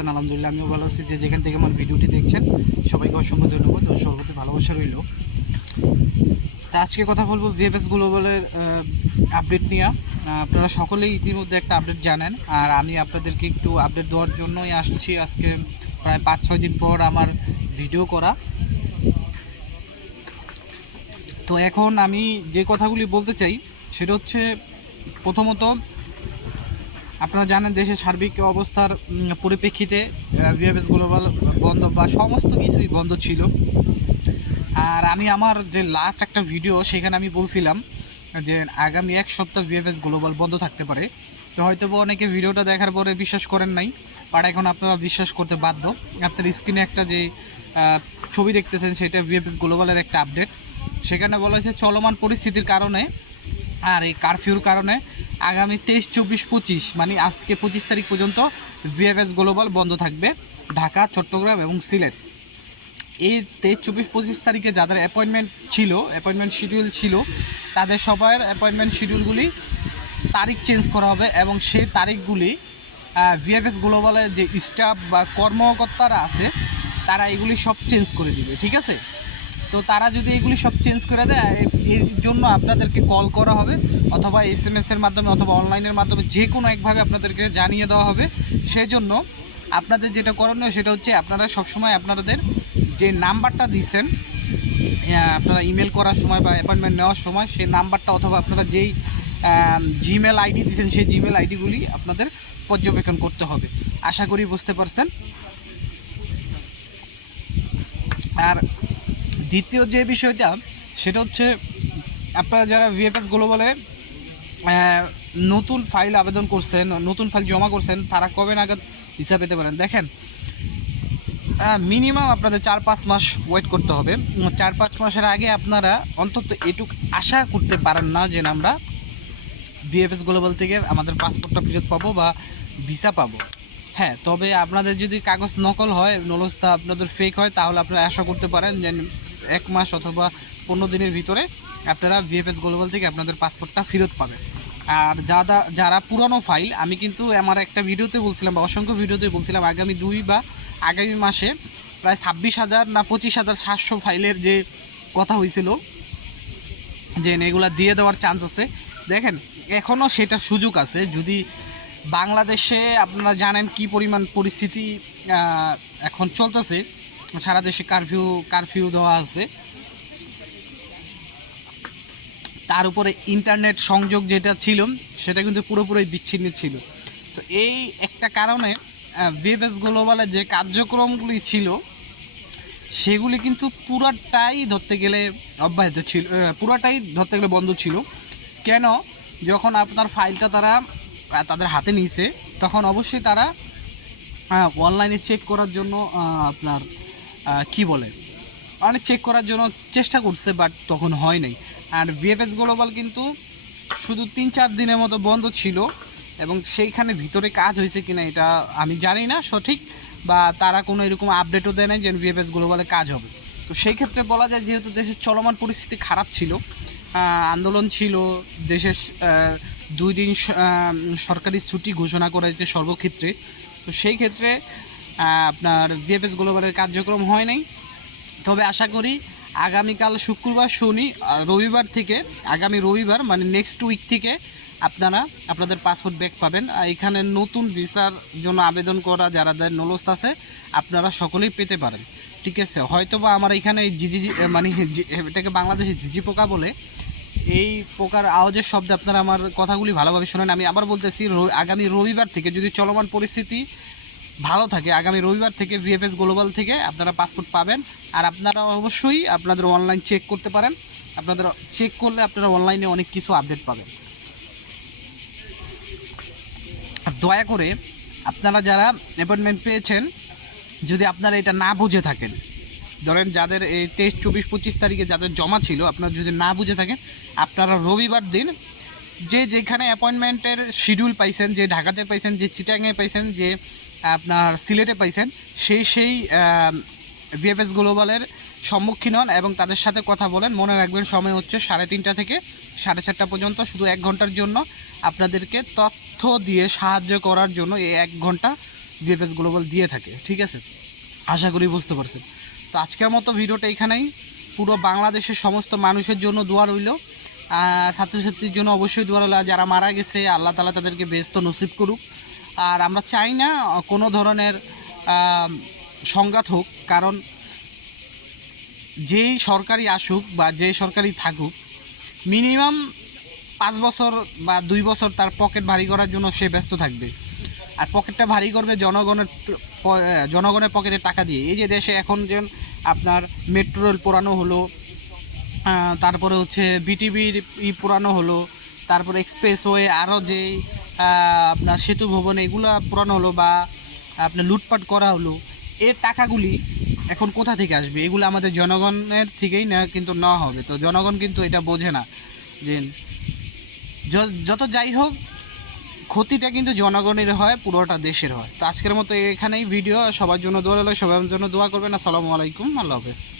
আলহামদুলিল্লাহ আমিও ভালো আছি। যে যেখান থেকে আমার ভিডিওটি দেখছেন, সবাইকে অসংখ্য ধন্যবাদ ও সর্বতি ভালোবাসা রইল। তা আজকে কথা বলব ভিএফএস গ্লোবালের আপডেট নিয়ে। আপনারা সকলেই ইতিমধ্যে একটা আপডেট জানেন, আর আমি আপনাদেরকে একটু আপডেট দেওয়ার জন্যই আসছি। আজকে প্রায় পাঁচ ছয় দিন পর আমার ভিডিও করা। তো এখন আমি যে কথাগুলি বলতে চাই, সেটা হচ্ছে প্রথমত, আপনারা জানেন দেশের সার্বিক অবস্থার পরিপ্রেক্ষিতে ভিএফএস গ্লোবাল বন্ধ বা সমস্ত কিছুই বন্ধ ছিল। আর আমি আমার যে লাস্ট একটা ভিডিও সেখানে আমি বলছিলাম যে আগামী এক সপ্তাহ ভিএফএস গ্লোবাল বন্ধ থাকতে পারে। তো হয়তো অনেকে ভিডিওটা দেখার পরে বিশ্বাস করেন নাই বাট এখন আপনারা বিশ্বাস করতে বাধ্য। আপনার স্ক্রিনে একটা যে ছবি দেখতেছেন, সেটা ভিএফএস গ্লোবালের একটা আপডেট সেখানে বলা হয়েছে চলমান পরিস্থিতির কারণে আর এই কারফিউর কারণে আগামী তেইশ, চব্বিশ, পঁচিশ মানে আজকে পঁচিশ তারিখ পর্যন্ত ভিএফএস গ্লোবাল বন্ধ থাকবে, ঢাকা, চট্টগ্রাম এবং সিলেট। এই তেইশ, চব্বিশ, পঁচিশ তারিখে যাদের অ্যাপয়েন্টমেন্ট ছিল অ্যাপয়েন্টমেন্ট শিডিউল ছিল, তাদের সবার অ্যাপয়েন্টমেন্ট শিডিউলগুলি তারিখ চেঞ্জ করা হবে এবং সেই তারিখগুলি ভিএফএস গ্লোবালের যে স্টাফ বা কর্মকর্তারা আছে তারা এগুলি সব চেঞ্জ করে দিবে, ঠিক আছে? তো তারা যদি এগুলি সব চেঞ্জ করে দেয়, এর জন্য আপনাদেরকে কল করা হবে, অথবা এস এম এর মাধ্যমে অথবা অনলাইনের মাধ্যমে যে কোনো একভাবে আপনাদেরকে জানিয়ে দেওয়া হবে। সেই জন্য আপনাদের যেটা করণীয় সেটা হচ্ছে আপনারা সবসময় আপনাদের যে নাম্বারটা দিচ্ছেন আপনারা ইমেল করার সময় বা অ্যাপয়েন্টমেন্ট নেওয়ার সময় সেই নাম্বারটা অথবা আপনারা যেই জিমেল আইডি দিচ্ছেন সেই জিমেল আইডিগুলি আপনাদের পর্যবেক্ষণ করতে হবে। আশা করি বুঝতে পারছেন। আর দ্বিতীয় যে বিষয়টা, সেটা হচ্ছে আপনারা যারা ভিএফএস গ্লোবালে নতুন ফাইল আবেদন করছেন, নতুন ফাইল জমা করছেন, তারা কবে নাগাদ ভিসা পেতে পারেন? দেখেন মিনিমাম আপনাদের চার পাঁচ মাস ওয়েট করতে হবে। চার পাঁচ মাসের আগে আপনারা অন্তত এটুক আশা করতে পারেন না যে আমরা বিএফএস গ্লোবাল থেকে আমাদের পাসপোর্টটা ফেরত পাবো বা ভিসা পাবো। হ্যাঁ তবে আপনাদের যদি কাগজ নকল হয়, নলস্তা আপনাদের ফেক হয়, তাহলে আপনারা আশা করতে পারেন যে এক মাস অথবা পনেরো দিনের ভিতরে আপনারা ভিএফএস গ্লোবাল থেকে আপনাদের পাসপোর্টটা ফেরত পাবেন। আর যারা যারা পুরনো ফাইল আমি কিন্তু আমার একটা ভিডিওতে বলছিলাম বা অসংখ্য ভিডিওতে বলছিলাম, আগামী দুই বা আগামী মাসে প্রায় ছাব্বিশ হাজার না পঁচিশ হাজার সাতশো ফাইলের যে কথা হয়েছিল, যে এগুলা দিয়ে দেওয়ার চান্স আছে। দেখেন এখনও সেটা সুযোগ আছে। যদি বাংলাদেশে আপনারা জানেন কি পরিমাণ পরিস্থিতি এখন চলতেছে। সারা দেশে কারফিউ কারফিউ দেওয়া আছে। তার উপরে ইন্টারনেট সংযোগ যেটা ছিল, সেটা কিন্তু পুরোপুরি বিচ্ছিন্ন ছিল। তো এই একটা কারণে বিএফএস গ্লোবালের যে কার্যক্রমগুলি ছিল, সেগুলি কিন্তু পুরাটাই ধরতে গেলে অব্যাহত ছিল পুরাটাই ধরতে গেলে বন্ধ ছিল। কেন? যখন আপনার ফাইলটা তারা তাদের হাতে নিয়েছে, তখন অবশ্যই তারা অনলাইনে চেক করার জন্য আপনার কি বলে, অনেক চেক করার জন্য চেষ্টা করছে বাট তখন হয় নাই। আর বিএফএস গ্লোবাল কিন্তু শুধু তিন চার দিনের মতো বন্ধ ছিল, এবং সেইখানে ভিতরে কাজ হয়েছে কিনা এটা আমি জানি না সঠিক, বা তারা কোনো এরকম আপডেটও দেয় নাই যে বিএফএস গ্লোবালে কাজ হবে। তো সেই ক্ষেত্রে বলা যায় যেহেতু দেশের চলমান পরিস্থিতি খারাপ ছিল আন্দোলন ছিল, দেশের দুই দিন সরকারি ছুটি ঘোষণা করা হয়েছে সর্বক্ষেত্রে। তো সেই ক্ষেত্রে আপনার বিএফএস গ্লোবালের কার্যক্রম হয় নাই। তবে আশা করি আগামীকাল শুক্রবার, শনি রবিবার থেকে, আগামী রবিবার মানে নেক্সট উইক থেকে আপনারা আপনাদের পাসপোর্ট ব্যাক পাবেন। এখানে নতুন ভিসার জন্য আবেদন করা যারা যাদের নলস আছে, আপনারা সকলেই পেতে পারেন। ঠিক আছে? হয়তো বা আমার এখানে জিজি মানে এটাকে বাংলাদেশে জিজি পোকা বলে। এই প্রকার আওয়াজের শব্দে আপনারা আমার কথাগুলি ভালোভাবে শোনেন। আমি আবার বলতেছি আগামী রবিবার থেকে যদি চলমান পরিস্থিতি ভালো থাকে, আগামী রবিবার থেকে ভিএফএস গ্লোবাল থেকে আপনারা পাসপোর্ট পাবেন। আর আপনারা অবশ্যই আপনাদের অনলাইন চেক করতে পারেন। আপনাদের চেক করলে আপনারা অনলাইনে অনেক কিছু আপডেট পাবেন। দয়া করে আপনারা যারা অ্যাপয়েন্টমেন্ট পেয়েছেন, যদি আপনারা এটা না বুঝে থাকেন, ধরেন যাদের এই তেইশ, চব্বিশ, পঁচিশ তারিখে যাদের জমা ছিল, আপনারা যদি না বুঝে থাকেন আপনারা রবিবার দিন যে যেখানে অ্যাপয়েন্টমেন্টের শিডিউল পাইছেন, যে ঢাকাতে পাইছেন, যে চিটাঙে পাইছেন, যে আপনার সিলেটে পাইছেন সেই সেই ভিএফএস গ্লোবালের সম্মুখীন হন এবং তাদের সাথে কথা বলেন। মনে রাখবেন, সময় হচ্ছে সাড়ে তিনটা থেকে সাড়ে চারটা পর্যন্ত, শুধু এক ঘণ্টার জন্য। আপনাদেরকে তথ্য দিয়ে সাহায্য করার জন্য এই এক ঘণ্টা বিএফএস গ্লোবাল দিয়ে থাকে, ঠিক আছে? আশা করি বুঝতে পারছেন। তো আজকের মতো ভিডিওটা এখানেই। পুরো বাংলাদেশের সমস্ত মানুষের জন্য দোয়া রইল। ছাত্রছাত্রীর জন্য অবশ্যই দোয়া রইল। আর যারা মারা গেছে, আল্লাহ তালা তাদেরকে ব্যস্ত নসিব করুক। আর আমরা চাই না কোনো ধরনের সংঘাত হোক। কারণ যেই সরকারি আসুক বা যেই সরকারি থাকুক, মিনিমাম পাঁচ বছর বা দুই বছর তার পকেট ভারী করার জন্য সে ব্যস্ত থাকবে। আর পকেটটা ভারী করবে জনগণের জনগণের পকেটে টাকা দিয়ে। এই যে দেশে এখন যে আপনার মেট্রো রেল পোড়ানো হলো তারপরে হচ্ছে বিটিভির ই পুরানো হলো, তারপরে এক্সপ্রেসওয়ে আরও যে আপনার সেতু ভবন, এগুলো পুরানো হলো বা আপনার লুটপাট করা হলো, এর টাকাগুলি এখন কোথা থেকে আসবে? এগুলো আমাদের জনগণের থেকেই না কিন্তু নেওয়া হবে। তো জনগণ কিন্তু এটা বোঝে না যে য- যত যাই হোক, ক্ষতিটা কিন্তু জনগণের হয়, পুরোটা দেশের হয়। তো আজকের মতো এখানেই ভিডিও সবার জন্য দোয়া রইল, সবার জন্য দোয়া করবেন। আসসালামু আলাইকুম, আল্লাহ হাফেজ।